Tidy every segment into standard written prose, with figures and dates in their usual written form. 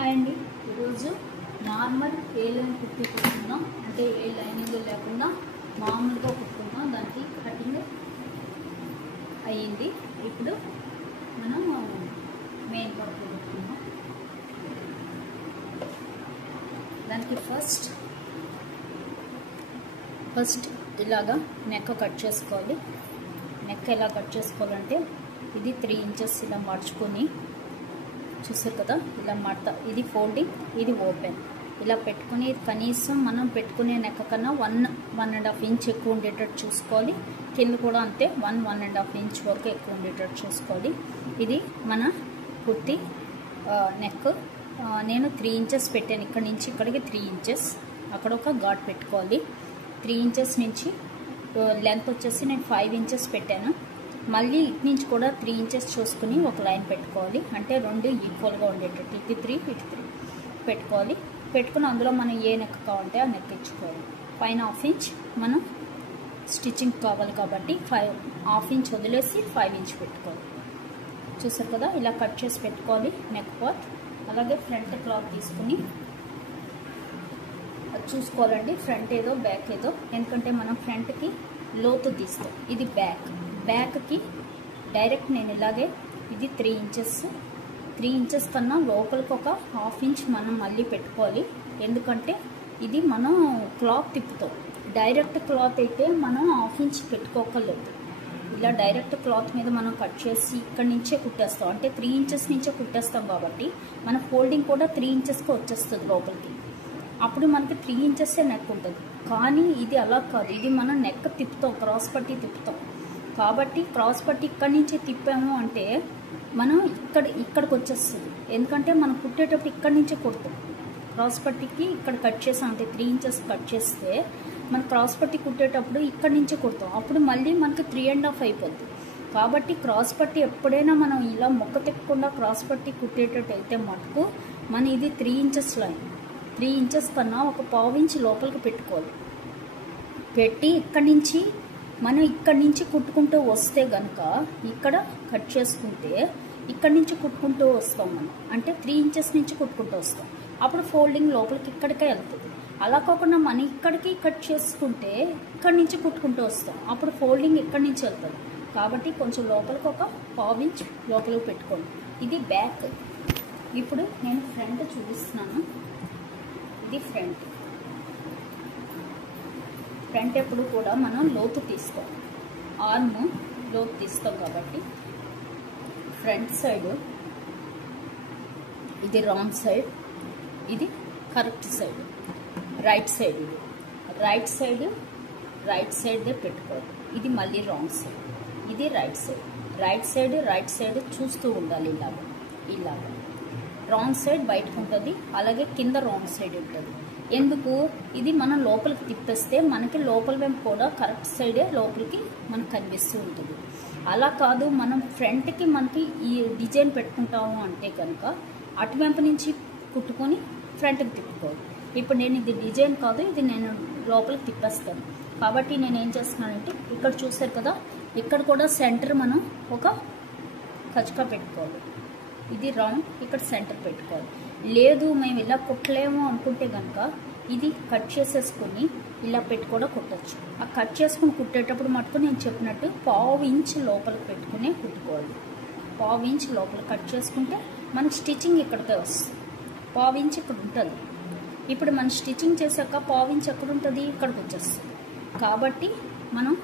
Hi అండి. ఈరోజు normal ఏ line కుట్టి కుట్టుకుందాం, అంటే ఏ లైనింగ్ లేకుండా మామూలుగా కుట్టుకుందాం. దానికి కటింగ్ అయ్యింది. ఇప్పుడు మనం మెయిన్ వర్క్ కుట్టుకుందాం. దానికి ఫస్ట్ ఇలాగా నెక్ కట్ చేసుకోవాలి. నెక్ ఎలా కట్ చేసుకోవాలంటే ఇది 3 ఇంచెస్ ఇలా మార్చుకొని, చూసారు కదా, ఇలా మడత, ఇది ఫోల్డింగ్, ఇది ఓపెన్, ఇలా పెట్టుకుని కనీసం మనం పెట్టుకునే నెక్క కన్నా 1.5 ఇంచ్ ఎక్కువ ఉండేటట్టు చూసుకోవాలి. కింద కూడా అంతే 1.5 ఇంచ్ వరకు ఎక్కువ ఉండేటట్టు చూసుకోవాలి. ఇది మన కుర్తి నెక్. నేను 3 ఇంచెస్ పెట్టాను. ఇక్కడ నుంచి ఇక్కడికి 3 ఇంచెస్, అక్కడ ఒక ఘాట్ పెట్టుకోవాలి. 3 ఇంచెస్ నుంచి లెంత్ వచ్చేసి నేను 5 ఇంచెస్ పెట్టాను. మళ్ళీ ఇటు నుంచి కూడా 3 ఇంచెస్ చూసుకుని ఒక లైన్ పెట్టుకోవాలి. అంటే రెండు ఈక్వల్గా ఉండేటట్టు, ఇటు 3 ఇటు 3 పెట్టుకోవాలి. పెట్టుకుని అందులో మనం ఏ నెక్ కావాలంటే ఆ నెక్ ఇచ్చుకోవాలి. పైన 1/2 ఇంచ్ మనం స్టిచ్చింగ్ కావాలి కాబట్టి 1/2 ఇంచ్ వదిలేసి 5 ఇంచ్ పెట్టుకోవాలి. చూసారు కదా, ఇలా కట్ చేసి పెట్టుకోవాలి నెక్ పార్ట్. అలాగే ఫ్రంట్ క్లాత్ తీసుకుని అది చూసుకోవాలండి, ఫ్రంట్ ఏదో బ్యాక్ ఏదో. ఎందుకంటే మనం ఫ్రంట్కి లోతు తీస్తాం, ఇది బ్యాక్కి డైరెక్ట్ నేను ఇలాగే, ఇది 3 ఇంచెస్ కన్నా లోపలికి ఒక 1/2 ఇంచ్ మనం మళ్ళీ పెట్టుకోవాలి. ఎందుకంటే ఇది మనం క్లాత్ తిప్పుతాం. డైరెక్ట్ క్లాత్ అయితే మనం 1/2 ఇంచ్ పెట్టుకోకలేదు. ఇలా డైరెక్ట్ క్లాత్ మీద మనం కట్ చేసి ఇక్కడి నుంచే కుట్టేస్తాం. అంటే 3 ఇంచెస్ నుంచే కుట్టేస్తాం కాబట్టి మన ఫోల్డింగ్ కూడా 3 ఇంచెస్కి వచ్చేస్తుంది లోపలికి. అప్పుడు మనకి 3 ఇంచెస్సే నెక్ ఉంటుంది. కానీ ఇది అలా కాదు, ఇది మనం నెక్ తిప్పుతాం, క్రాస్ పట్టి తిప్పుతాం. కాబట్టి క్రాస్ పట్టి ఇక్కడి నుంచి తిప్పాము అంటే మనం ఇక్కడికి వచ్చేస్తుంది. ఎందుకంటే మనం కుట్టేటప్పుడు ఇక్కడి నుంచే కుడతాం. క్రాస్ పట్టికి ఇక్కడ కట్ చేసాం అంటే 3 ఇంచెస్ కట్ చేస్తే మనం క్రాస్ పట్టి కుట్టేటప్పుడు ఇక్కడి నుంచే కుడతాం. అప్పుడు మళ్ళీ మనకి 3.5 అయిపోద్ది. కాబట్టి క్రాస్ పట్టి ఎప్పుడైనా మనం ఇలా మొక్క తిప్పకుండా క్రాస్ పట్టి కుట్టేటట్టు అయితే మటుకు మన ఇది 3 ఇంచెస్ లైన్. 3 ఇంచెస్ కన్నా ఒక 1/2 ఇంచ్ లోపలికి పెట్టుకోవాలి. పెట్టి ఇక్కడి నుంచి కుట్టుకుంటూ వస్తే గనక ఇక్కడ కట్ చేసుకుంటే ఇక్కడి నుంచి కుట్టుకుంటూ వస్తాం మనం. అంటే 3 ఇంచెస్ నుంచి కుట్టుకుంటూ వస్తాం. అప్పుడు ఫోల్డింగ్ లోపలికి ఇక్కడికే వెళ్తుంది. అలా కాకుండా మనం ఇక్కడికి కట్ చేసుకుంటే ఇక్కడి నుంచి కుట్టుకుంటూ వస్తాం. అప్పుడు ఫోల్డింగ్ ఇక్కడి నుంచి వెళ్తుంది. కాబట్టి కొంచెం లోపలికి ఒక 1/2 ఇంచ్ లోపలికి పెట్టుకోండి. ఇది బ్యాక్. ఇప్పుడు నేను ఫ్రంట్ చూపిస్తున్నాను. ఇది ఫ్రంట్ ఎప్పుడు కూడా మనం లోతు తీస్తాం, ఆర్మ్ లోతు తీస్తాం. కాబట్టి ఫ్రంట్ సైడ్ ఇది రాంగ్ సైడ్, ఇది కరెక్ట్ సైడ్, రైట్ సైడ్ రైట్దే పెట్టుకోవాలి. ఇది మళ్ళీ రాంగ్ సైడ్, ఇది రైట్ సైడ్ చూస్తూ ఉండాలి. ఇలాగా రాంగ్ సైడ్ బయటకు ఉంటుంది. అలాగే కింద రాంగ్ సైడ్ ఉంటుంది. ఎందుకు? ఇది మనం లోపలికి తిప్పేస్తే మనకి లోపల వైపు కూడా కరెక్ట్ సైడే లోపలికి మనకు కనిపిస్తూ ఉంటుంది. అలా కాదు, మనం ఫ్రంట్కి మనకి ఈ డిజైన్ పెట్టుకుంటాము అంటే కనుక అటువైపు నుంచి కుట్టుకొని ఫ్రంట్కి తిప్పుకోవాలి. ఇప్పుడు నేను ఇది డిజైన్ కాదు, ఇది నేను లోపలికి తిప్పేస్తాను. కాబట్టి నేను ఏం చేస్తున్నానంటే ఇక్కడ చూసారు కదా, ఇక్కడ కూడా సెంటర్ మనం ఒక కచకా పెట్టుకోవాలి. ఇది రౌండ్, ఇక్కడ సెంటర్ పెట్టుకోవాలి. లేదు మేము ఇలా కుట్టలేము అనుకుంటే కనుక ఇది కట్ చేసేసుకొని ఇలా పెట్టి కూడా కుట్టచ్చు. ఆ కట్ చేసుకుని కుట్టేటప్పుడు మటుకు నేను చెప్పినట్టు 1/2 ఇంచ్ లోపలికి పెట్టుకునే కుట్టుకోవాలి. 1/2 ఇంచ్ లోపల కట్ చేసుకుంటే మనకి స్టిచ్చింగ్ ఇక్కడికే వస్తుంది. 1/2 ఇంచ్ ఇక్కడ ఉంటుంది. ఇప్పుడు మనం స్టిచ్చింగ్ చేశాక 1/2 ఇంచ్ ఎక్కడ ఉంటుంది, ఇక్కడికి వచ్చేస్తుంది. కాబట్టి మనం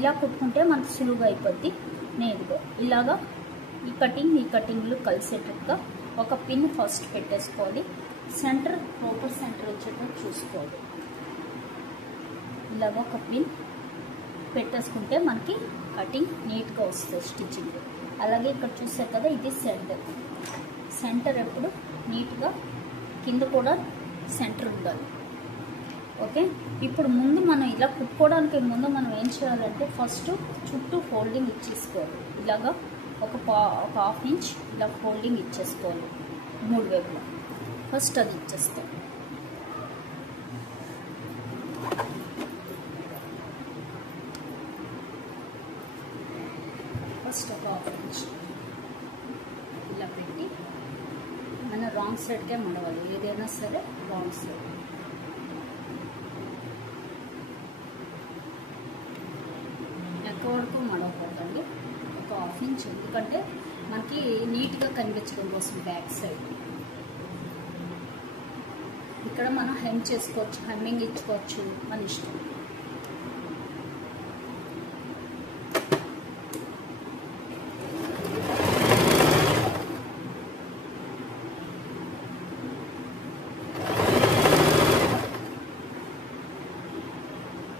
ఇలా కుట్టుకుంటే మనకు సులువుగా అయిపోద్ది. నేను ఇలాగా ఈ కటింగ్లు కలిసేటట్టుగా ఒక పిన్ ఫస్ట్ పెట్టేసుకోవాలి. ప్రాపర్ సెంటర్ వచ్చేటట్టు చూసుకోవాలి. ఇలాగ ఒక పిన్ పెట్టేసుకుంటే మనకి కటింగ్ నీట్గా వస్తుంది స్టిచ్చింగ్. అలాగే ఇక్కడ చూసారు కదా, ఇది సెంటర్ ఎప్పుడు నీట్గా కింద కూడా సెంటర్ ఉండాలి. ఓకే. ఇప్పుడు మనం ఇలా కుట్టుకోవడానికి ముందు మనం ఏం చేయాలంటే ఫస్ట్ చుట్టూ ఫోల్డింగ్ ఇచ్చేసుకోవాలి. ఇలాగా ఒక 1/2 ఇంచ్ ఇలా ఫోల్డింగ్ ఇచ్చేసుకోవాలి 3 వైపులా. ఫస్ట్ అది ఇచ్చేస్తాం. ఫస్ట్ ఒక 1/2 ఇంచ్ ఇలా పెట్టి మన రాంగ్ సైడ్కే మడవాలి, ఏదైనా సరే రాంగ్ సైడ్. ఎక్క వరకు మడవకూడదండి, ఒక హాఫ్ ఇంచ్, ఎందుకంటే మనకి నీట్గా కనిపించడం కోసం బ్యాక్ సైడ్. ఇక్కడ మనం హెమ్ చేసుకోవచ్చు, హెమ్మింగ్ ఇచ్చుకోవచ్చు, మన ఇష్టం.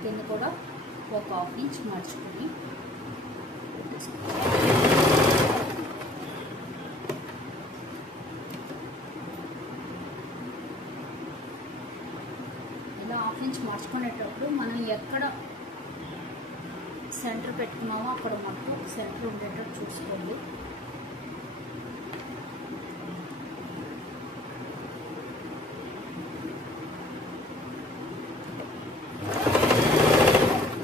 దీన్ని కూడా ఒక హాఫ్ ఇంచ్ మర్చుకొని ఇలా హాఫ్ ఇంచ్ మార్చుకునేటప్పుడు మనం ఎక్కడ సెంటర్ పెట్టుకున్నామో అక్కడ మొత్తం సెంటర్ ఉండేటట్టు చూసుకోండి.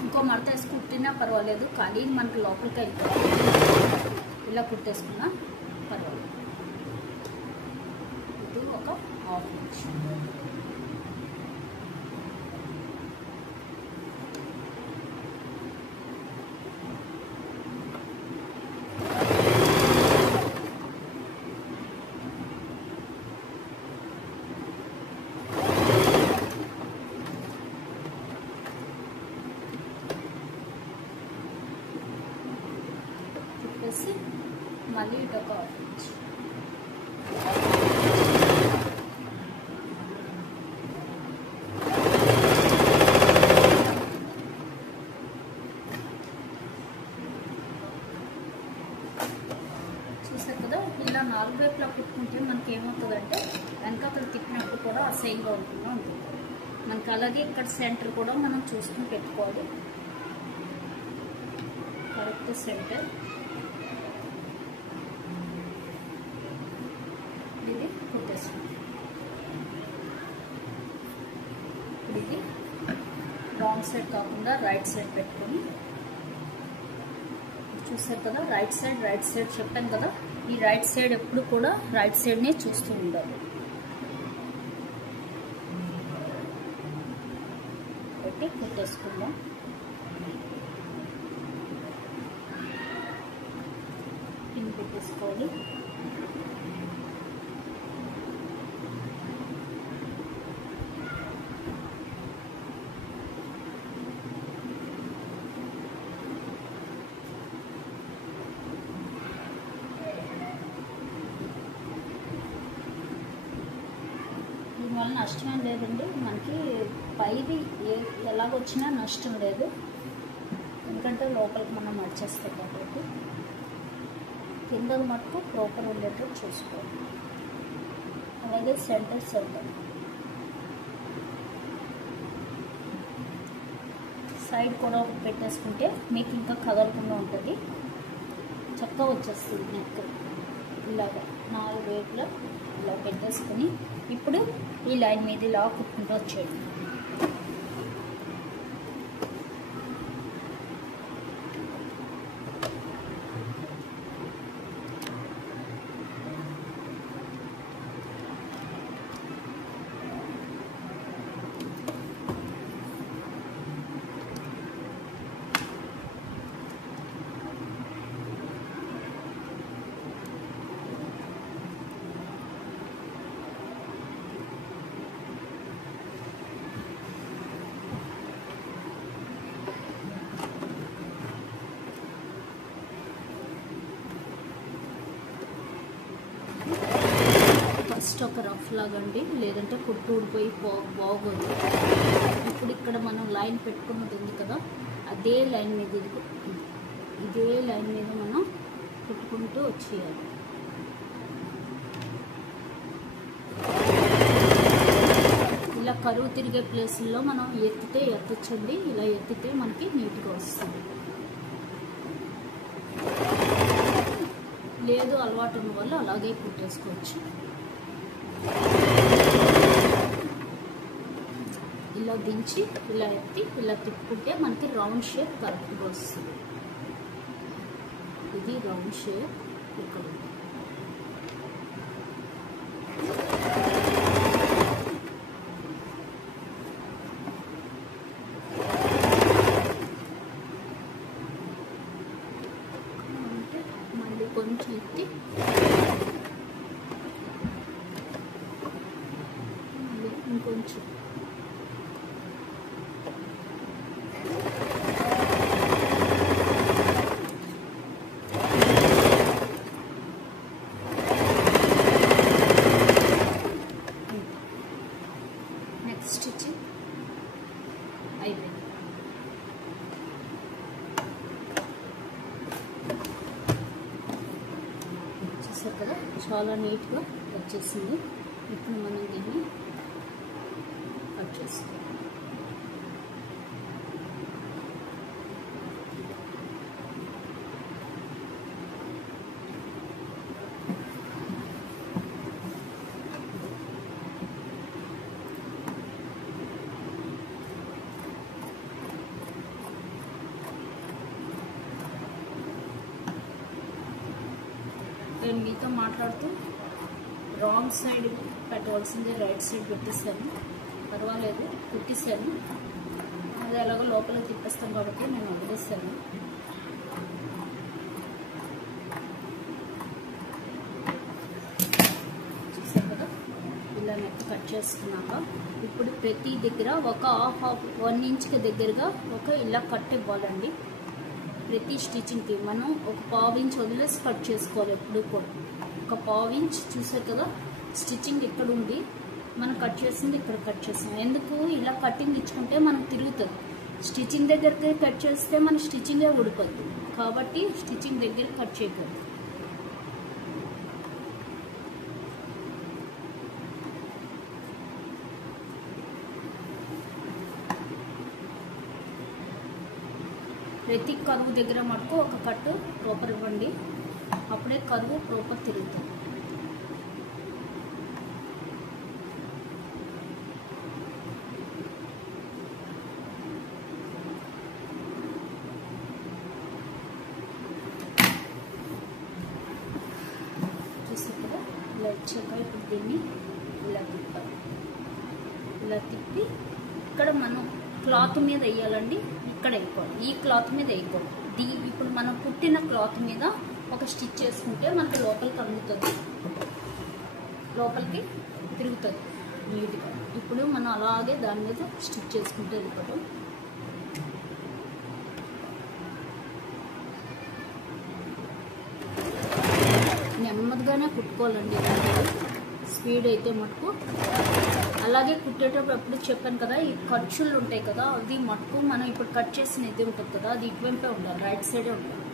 ఇంకో మడత వేసి కుట్టినా పర్వాలేదు, కానీ మనకి లోపలికి అయిపోతుంది. ఇలా కుట్టేసుకున్నా పర్వాలేదు. ఇది ఒక హాఫ్ ఇంచ్. మళ్ళీ ఇటొక హాఫ్ ఇంచ్. చూసారు కదా, ఇలా 4 వైపులా కుట్టుకుంటే మనకి ఏమవుతుందంటే వెనకాల తిప్పినప్పుడు కూడా అసైన్గా ఉంటుందా ఉంటుంది మనకి. అలాగే ఇక్కడ సెంటర్ కూడా మనం చూసుకుని పెట్టుకోవాలి, కరెక్ట్ సెంటర్. ఇది కుట్టేసుకోండి. ఇప్పుడు ఇది రాంగ్ సైడ్ కాకుండా రైట్ సైడ్ పెట్టుకొని, చూసారు కదా, రైట్ సైడ్ చెప్పాను కదా, ఈ రైట్ సైడ్ ఎప్పుడు కూడా రైట్ సైడ్నే చూస్తూ ఉండాలి. పెట్టి కుట్టేసుకుందాం. పిన్ పెట్టేసుకోవాలి. దీనివల్ల నష్టం ఏం లేదండి, మనకి పైది ఎలాగొచ్చినా నష్టం లేదు, ఎందుకంటే లోపలికి మనం మర్చేస్తాం కాబట్టి. కింద మటుకు ప్రాపర్ ఉండేటట్టు చూసుకోవాలి. అలాగే సెంటర్ సైడ్ కూడా పెట్టేసుకుంటే మీకు ఇంకా కదలకుండా ఉంటుంది, చక్కగా వచ్చేస్తుంది నెక్. ఇలాగా 4 వైపులా ఇలా పెట్టేసుకొని ఇప్పుడు ఈ లైన్ మీద ఇలా కుట్టుకుంటూ వచ్చేయండి. ఫస్ట్ ఒక రఫ్ లాగండి, లేదంటే కుట్టు ఊడిపోయి బాగోదు. ఇప్పుడు ఇక్కడ మనం లైన్ పెట్టుకున్నది ఉంది కదా, అదే లైన్ మీద ఇదే లైన్ మీద మనం కుట్టుకుంటూ వచ్చేయాలి. ఇలా కరువు తిరిగే ప్లేసుల్లో మనం ఎత్తొచ్చండి, ఇలా ఎత్తితే మనకి నీట్గా వస్తుంది. లేదు అలవాటు ఉన్న వల్ల అలాగే కుట్టేసుకోవచ్చు. ఇలా దించి ఇలా ఎత్తి ఇలా తిప్పుకుంటే మనకి రౌండ్ షేప్ కరెక్ట్గా వస్తుంది. ఇది రౌండ్ షేప్ ఇక్కడ ఉంది. ఇంకొంచెం నెక్స్ట్ స్టిచ్చింగ్ అయిపోయింది. చూసారు కదా చాలా నీట్గా వచ్చేసింది. ఇప్పుడు మనం దీన్ని కట్ చేసుకోవాలి. నేను మీతో మాట్లాడుతూ రాంగ్ సైడ్ పెట్టవలసింది రైట్ సైడ్ పెట్టేసాను. పర్వాలేదు, కుట్టేసాను. అది ఎలాగో లోపలికి తిప్పేస్తాను కాబట్టి నేను వదిలేసాను. చూసాను కదా, ఇలా నెక్ కట్ చేసుకున్నాక ఇప్పుడు ప్రతి దగ్గర ఒక హాఫ్ 1 ఇంచ్కి దగ్గరగా ఒక ఇలా కట్ ఇవ్వాలండి. ప్రతి స్టిచ్చింగ్కి మనం ఒక 1/2 ఇంచ్ వదిలేసి కట్ చేసుకోవాలి. ఎప్పుడు కూడా ఒక 1/2 ఇంచ్. చూసారు కదా, స్టిచ్చింగ్ ఇక్కడ ఉంది, మనం కట్ చేసింది ఇక్కడ కట్ చేసాం. ఎందుకు ఇలా కటింగ్ ఇచ్చుకుంటే మనకు తిరుగుతుంది. స్టిచ్చింగ్ దగ్గరికి కట్ చేస్తే మన స్టిచ్చింగే ఊడిపోద్ది కాబట్టి స్టిచ్చింగ్ దగ్గర కట్ చేయకూడదు. ప్రతి కరువు దగ్గర మటుకు ఒక కట్టు ప్రాపర్ ఇవ్వండి, అప్పుడే కరువు ప్రాపర్ తిరుగుతుంది. చూసారు కదా, ఇలా ఇచ్చాక ఇప్పుడు దీన్ని ఇలా తిప్పాలి. ఇలా తిప్పి ఇక్కడ మనం క్లాత్ మీద వేయాలండి. ఇక్కడ వేయకూడదు, ఈ క్లాత్ మీద వేయకూడదు. ఇప్పుడు మనం కుట్టిన క్లాత్ మీద ఒక స్టిచ్ చేసుకుంటే మనకు లోపలికి అందుతుంది, లోపలికి తిరుగుతుంది నీట్గా. ఇప్పుడు మనం అలాగే దాని మీద స్టిచ్ చేసుకుంటే వెళ్ళిపోతాం. నెమ్మదిగానే కుట్టుకోవాలండి, స్పీడ్ అయితే మటుకు. అలాగే కుట్టేటప్పుడు ఎప్పుడు చెప్పాను కదా, ఈ ఖర్చులు ఉంటాయి కదా, అది మటుకు మనం ఇప్పుడు కట్ చేసిన ఇది ఉంటుంది కదా, అది ఇటువైపే ఉండాలి, రైట్ సైడే ఉండాలి.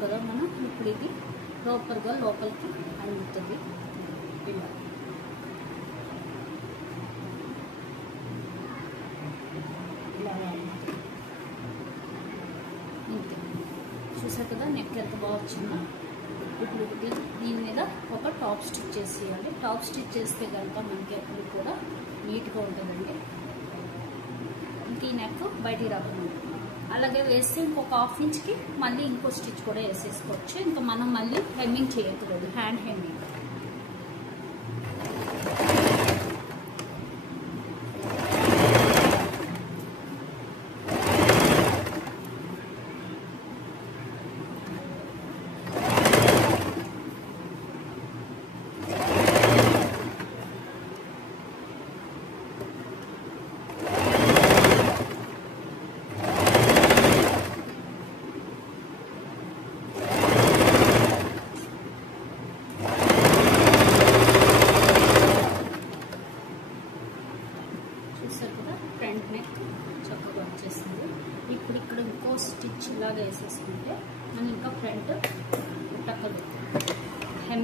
కదా మనం ఇప్పుడు ఇది ప్రాపర్గా లోపలికి అందుతుంది. ఇలా ఇంతే. చూసారు కదా నెక్ ఎంత బాగా వచ్చిందో. ఇప్పుడు దీని మీద ఒక టాప్ స్టిచ్ చేసేయాలి. టాప్ స్టిచ్ చేస్తే కనుక మనకి ఎప్పుడు కూడా నీట్గా ఉంటుందండి. ఇంక ఈ నెక్ బయటికి రాకుండా ఉంటుంది. అలాగే వేస్తే ఇంకొక 1/2 ఇంచ్కి మళ్ళీ ఇంకో స్టిచ్ కూడా వేసేసుకోవచ్చు. ఇంకా మనం మళ్ళీ హెమ్మింగ్ చేయకూడదు, హ్యాండ్ హెమ్మింగ్.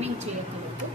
హెమ్మింగ్ చేయకూడదు.